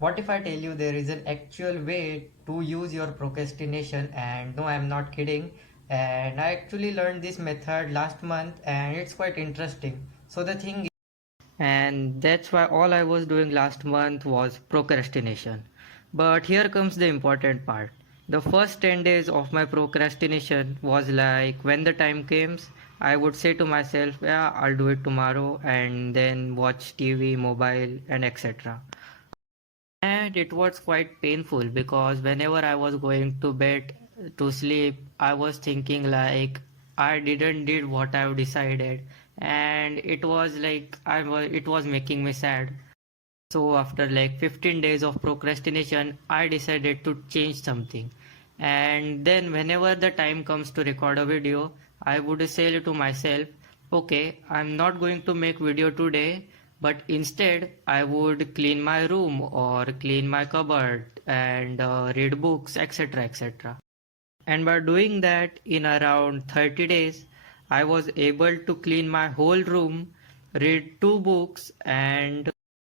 What if I tell you there is an actual way to use your procrastination? And no, I'm not kidding. And I actually learned this method last month and it's quite interesting. So the thing, and that's why all I was doing last month was procrastination. But here comes the important part. The first 10 days of my procrastination was like when the time comes, I would say to myself, yeah, I'll do it tomorrow, and then watch TV, mobile, and etc. And it was quite painful because whenever I was going to bed to sleep, I was thinking like I didn't did what I've decided, and it was making me sad. So after like 15 days of procrastination, I decided to change something. And then whenever the time comes to record a video, I would say to myself, okay, I'm not going to make video today, but instead I would clean my room or clean my cupboard and read books, etc. etc. And by doing that in around 30 days, I was able to clean my whole room, read two books, and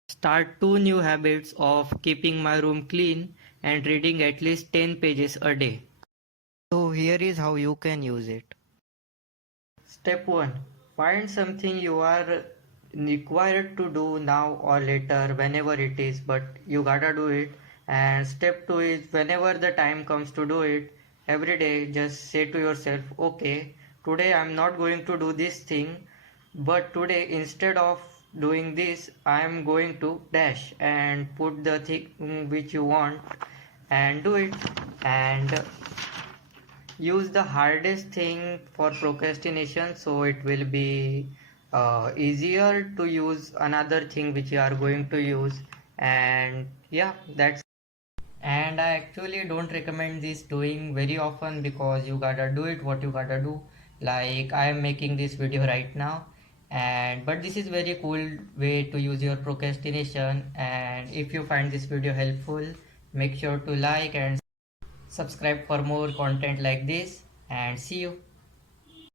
start two new habits of keeping my room clean and reading at least 10 pages a day. So here is how you can use it. Step 1. Find something you are required to do now or later, whenever it is, but you gotta do it. And step 2 is whenever the time comes to do it, every day just say to yourself, okay, today I'm not going to do this thing, but today instead of doing this, I'm going to dash and put the thing which you want and do it. And use the hardest thing for procrastination, so it will be easier to use another thing which you are going to use. And yeah, that's, and I actually don't recommend this doing very often because you gotta do it what you gotta do. Like I am making this video right now, and but this is very cool way to use your procrastination. And if you find this video helpful, make sure to like and subscribe for more content like this, and see you.